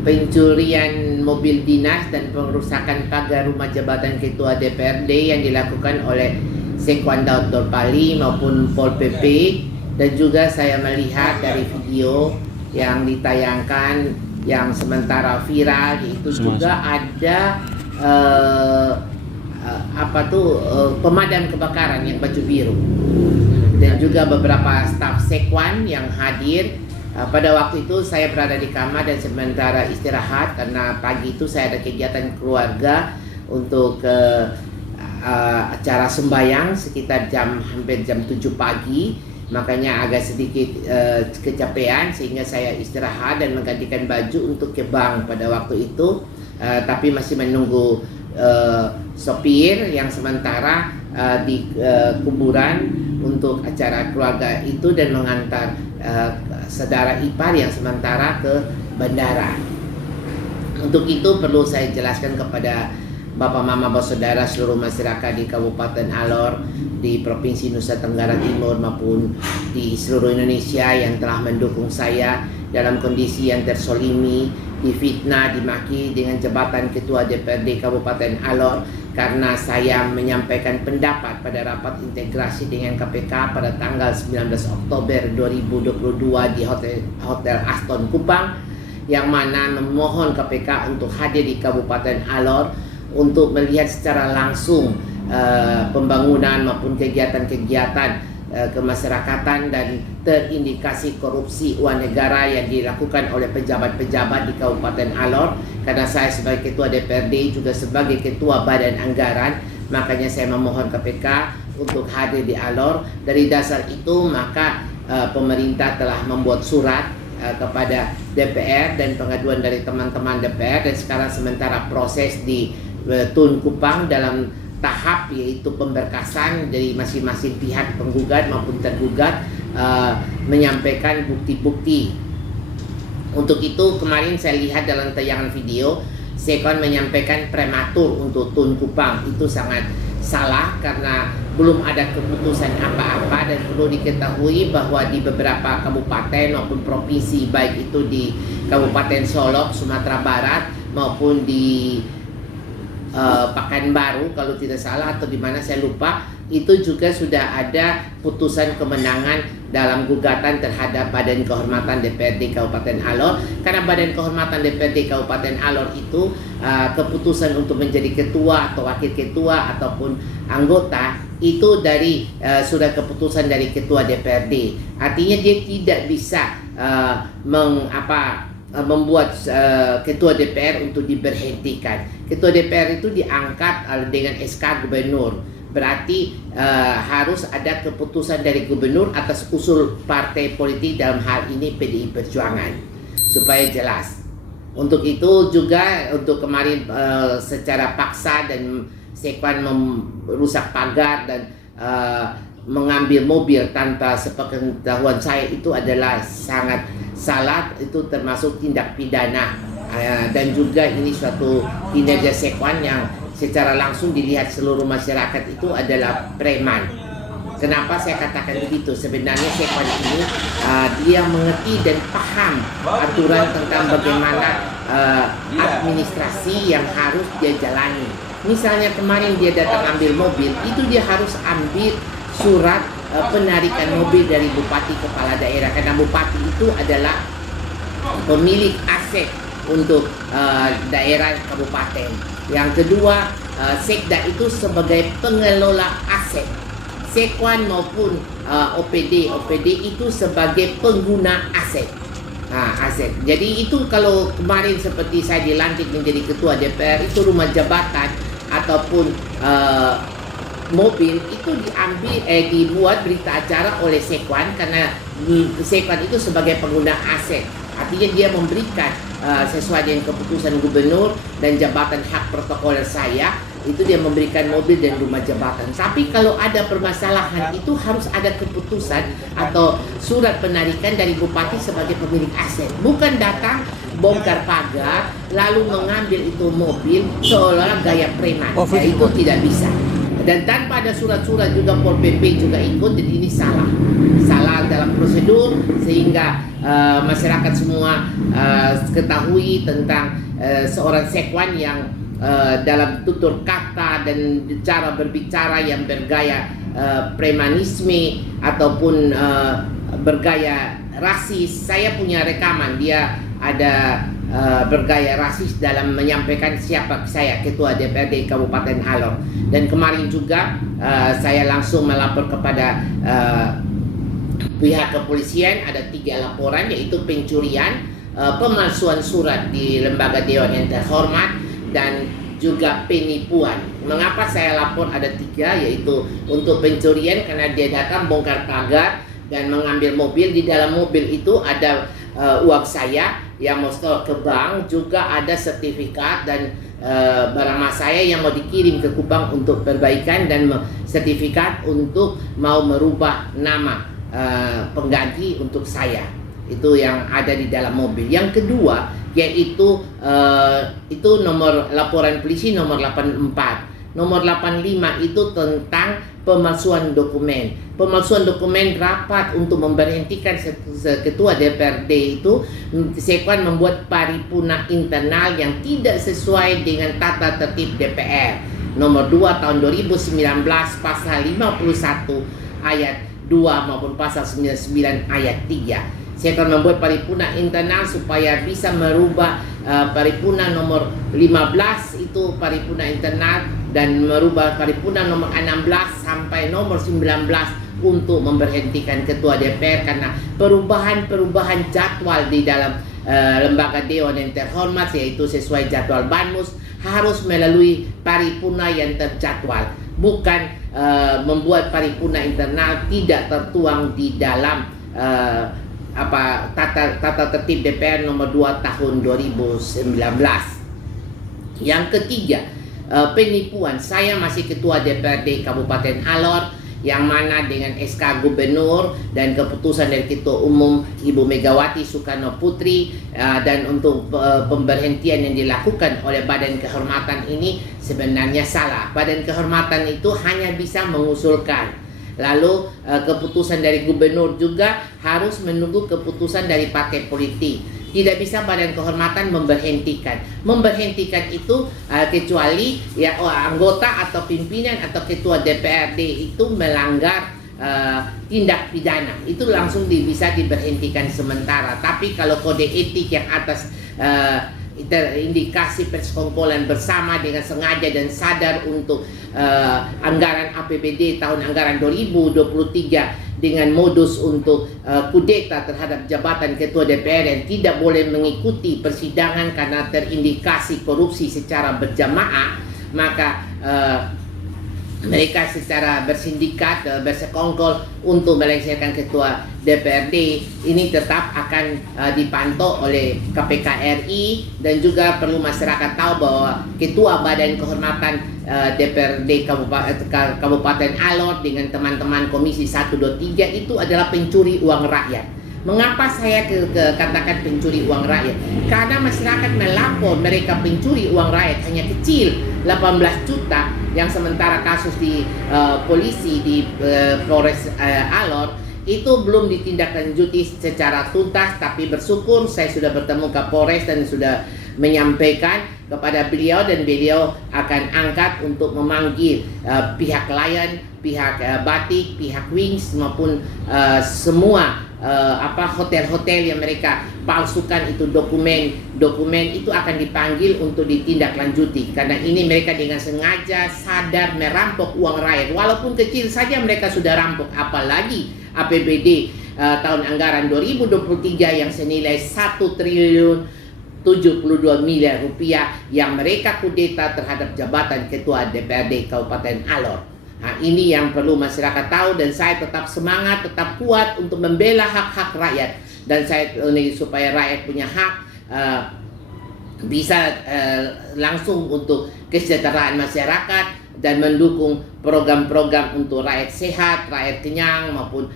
pencurian mobil dinas dan pengerusakan pagar rumah jabatan Ketua DPRD yang dilakukan oleh Sekwan Daud Dorpali maupun Pol PP, dan juga saya melihat dari video yang ditayangkan yang sementara viral itu juga ada pemadam kebakaran yang baju biru dan juga beberapa staf Sekwan yang hadir. Pada waktu itu saya berada di kamar dan sementara istirahat karena pagi itu saya ada kegiatan keluarga untuk acara sembahyang sekitar hampir jam 7 pagi, makanya agak sedikit kecapean sehingga saya istirahat dan menggantikan baju untuk ke bank pada waktu itu, tapi masih menunggu sopir yang sementara di kuburan untuk acara keluarga itu dan mengantar saudara ipar yang sementara ke bandara. Untuk itu perlu saya jelaskan kepada Bapak Mama Saudara seluruh masyarakat di Kabupaten Alor, di Provinsi Nusa Tenggara Timur maupun di seluruh Indonesia yang telah mendukung saya dalam kondisi yang tersolimi, difitnah, dimaki dengan jabatan Ketua DPRD Kabupaten Alor karena saya menyampaikan pendapat pada rapat integrasi dengan KPK pada tanggal 19 Oktober 2022 di Hotel Aston Kupang, yang mana memohon KPK untuk hadir di Kabupaten Alor untuk melihat secara langsung pembangunan maupun kegiatan-kegiatan kemasyarakatan dan terindikasi korupsi uang negara yang dilakukan oleh pejabat-pejabat di Kabupaten Alor. Karena saya sebagai Ketua DPRD juga sebagai Ketua Badan Anggaran, makanya saya memohon KPK untuk hadir di Alor. Dari dasar itu maka pemerintah telah membuat surat kepada DPR dan pengaduan dari teman-teman DPR, dan sekarang sementara proses di Tun Kupang dalam tahap yaitu pemberkasan dari masing-masing pihak penggugat maupun tergugat menyampaikan bukti-bukti. Untuk itu kemarin saya lihat dalam tayangan video Sekwan menyampaikan prematur untuk Tun Kupang. Itu sangat salah karena belum ada keputusan apa-apa, dan perlu diketahui bahwa di beberapa kabupaten maupun provinsi, baik itu di Kabupaten Solok, Sumatera Barat maupun di Pekanbaru kalau tidak salah, atau di mana saya lupa, itu juga sudah ada putusan kemenangan dalam gugatan terhadap Badan Kehormatan DPRD Kabupaten Alor. Karena Badan Kehormatan DPRD Kabupaten Alor itu keputusan untuk menjadi ketua atau wakil ketua ataupun anggota itu dari sudah keputusan dari ketua DPRD. Artinya dia tidak bisa membuat ketua DPR untuk diberhentikan. Ketua DPR itu diangkat dengan SK gubernur. Berarti harus ada keputusan dari gubernur atas usul partai politik, dalam hal ini PDI Perjuangan, supaya jelas. Untuk itu juga untuk kemarin secara paksa dan Sekwan merusak pagar dan mengambil mobil tanpa sepengetahuan saya itu adalah sangat salah, itu termasuk tindak pidana, dan juga ini suatu kinerja Sekwan yang secara langsung dilihat seluruh masyarakat itu adalah preman. Kenapa saya katakan begitu? Sebenarnya Sekwan ini dia mengerti dan paham aturan tentang bagaimana administrasi yang harus dia jalani. Misalnya kemarin dia datang ambil mobil, itu dia harus ambil surat penarikan mobil dari bupati kepala daerah, karena bupati itu adalah pemilik aset untuk daerah kabupaten. Yang kedua, Sekda itu sebagai pengelola aset. Sekwan maupun OPD itu sebagai pengguna aset. Aset. Jadi itu kalau kemarin seperti saya dilantik menjadi ketua DPR, itu rumah jabatan ataupun mobil itu dibuat berita acara oleh Sekwan, karena Sekwan itu sebagai pengguna aset. Artinya dia memberikan sesuai dengan keputusan gubernur dan jabatan hak protokoler saya, itu dia memberikan mobil dan rumah jabatan. Tapi kalau ada permasalahan itu harus ada keputusan atau surat penarikan dari bupati sebagai pemilik aset. Bukan datang bongkar pagar lalu mengambil itu mobil seolah-olah gaya preman. Itu tidak bisa. dan tanpa ada surat-surat juga Pol PP juga ikut. Jadi ini salah dalam prosedur, sehingga masyarakat semua ketahui tentang seorang sekwan yang dalam tutur kata dan cara berbicara yang bergaya premanisme ataupun bergaya rasis. Saya punya rekaman dia ada bergaya rasis dalam menyampaikan siapa saya, Ketua DPRD Kabupaten Alor. Dan kemarin juga saya langsung melapor kepada pihak kepolisian. Ada 3 laporan, yaitu pencurian, pemalsuan surat di lembaga dewan yang terhormat, dan juga penipuan. Mengapa saya lapor ada 3, yaitu untuk pencurian karena dia datang bongkar pagar dan mengambil mobil. Di dalam mobil itu ada uang saya yang mau store ke bank, juga ada sertifikat dan barang mas saya yang mau dikirim ke Kupang untuk perbaikan, dan sertifikat untuk mau merubah nama pengganti untuk saya. Itu yang ada di dalam mobil. Yang kedua yaitu itu nomor laporan polisi nomor 84. Nomor 85 itu tentang pemalsuan dokumen. Pemalsuan dokumen rapat untuk memberhentikan ketua DPRD itu, sekwan membuat paripurna internal yang tidak sesuai dengan tata tertib DPR. Nomor 2 tahun 2019 pasal 51 ayat 2 maupun pasal 99 ayat 3. Saya akan membuat paripurna internal supaya bisa merubah paripurna nomor 15 itu paripurna internal, dan merubah paripurna nomor 16 sampai nomor 19 untuk memberhentikan ketua DPR karena perubahan jadwal di dalam lembaga dewan yang terhormat, yaitu sesuai jadwal Banmus, harus melalui paripurna yang terjadwal, bukan membuat paripurna internal tidak tertuang di dalam tata tertib DPR nomor 2 tahun 2019. Yang ketiga, penipuan. Saya masih ketua DPRD Kabupaten Alor, yang mana dengan SK Gubernur dan keputusan dari Ketua Umum Ibu Megawati Soekarno Putri, dan untuk pemberhentian yang dilakukan oleh Badan Kehormatan ini sebenarnya salah. Badan Kehormatan itu hanya bisa mengusulkan. Lalu keputusan dari gubernur juga harus menunggu keputusan dari partai politik. Tidak bisa Badan Kehormatan memberhentikan. Memberhentikan itu kecuali ya anggota atau pimpinan atau ketua DPRD itu melanggar tindak pidana. Itu langsung bisa diberhentikan sementara. Tapi kalau kode etik yang atas terindikasi persekongkolan bersama dengan sengaja dan sadar untuk anggaran APBD tahun anggaran 2023 dengan modus untuk kudeta terhadap jabatan ketua DPR yang tidak boleh mengikuti persidangan karena terindikasi korupsi secara berjamaah, maka mereka secara bersindikat bersekongkol untuk melengsarkan ketua DPRD ini tetap akan dipantau oleh KPK RI. Dan juga perlu masyarakat tahu bahwa ketua Badan Kehormatan DPRD Kabupaten Alor dengan teman-teman Komisi 1, 2, 3 itu adalah pencuri uang rakyat. Mengapa saya katakan pencuri uang rakyat? Karena masyarakat melapor mereka pencuri uang rakyat hanya kecil 18 juta, yang sementara kasus di polisi di Polres Alor itu belum ditindaklanjuti secara tuntas. Tapi bersyukur saya sudah bertemu Kapolres dan sudah menyampaikan kepada beliau, dan beliau akan angkat untuk memanggil pihak Lion, pihak Batik, pihak Wings maupun semua hotel-hotel yang mereka palsukan itu dokumen itu akan dipanggil untuk ditindaklanjuti, karena ini mereka dengan sengaja sadar merampok uang rakyat. Walaupun kecil saja mereka sudah rampok, apalagi APBD tahun anggaran 2023 yang senilai 1.072 miliar rupiah yang mereka kudeta terhadap jabatan ketua DPRD Kabupaten Alor. Nah, ini yang perlu masyarakat tahu, dan saya tetap semangat, tetap kuat untuk membela hak-hak rakyat, dan saya ini supaya rakyat punya hak bisa langsung untuk kesejahteraan masyarakat dan mendukung program-program untuk rakyat sehat, rakyat kenyang maupun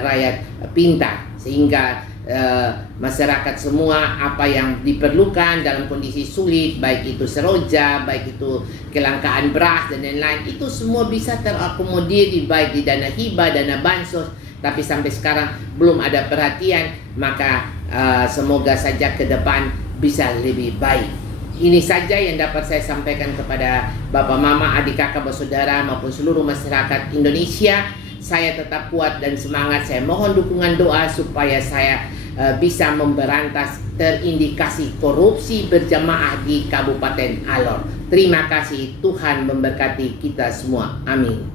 rakyat pintar. sehingga masyarakat semua apa yang diperlukan dalam kondisi sulit, baik itu seroja, baik itu kelangkaan beras dan lain-lain, itu semua bisa terakomodir baik di dana hibah, dana bansos. Tapi sampai sekarang belum ada perhatian, maka semoga saja ke depan bisa lebih baik. Ini saja yang dapat saya sampaikan kepada Bapak, Mama, adik, kakak, bersaudara maupun seluruh masyarakat Indonesia. Saya tetap kuat dan semangat. Saya mohon dukungan doa supaya saya bisa memberantas terindikasi korupsi berjamaah di Kabupaten Alor. Terima kasih, Tuhan memberkati kita semua. Amin.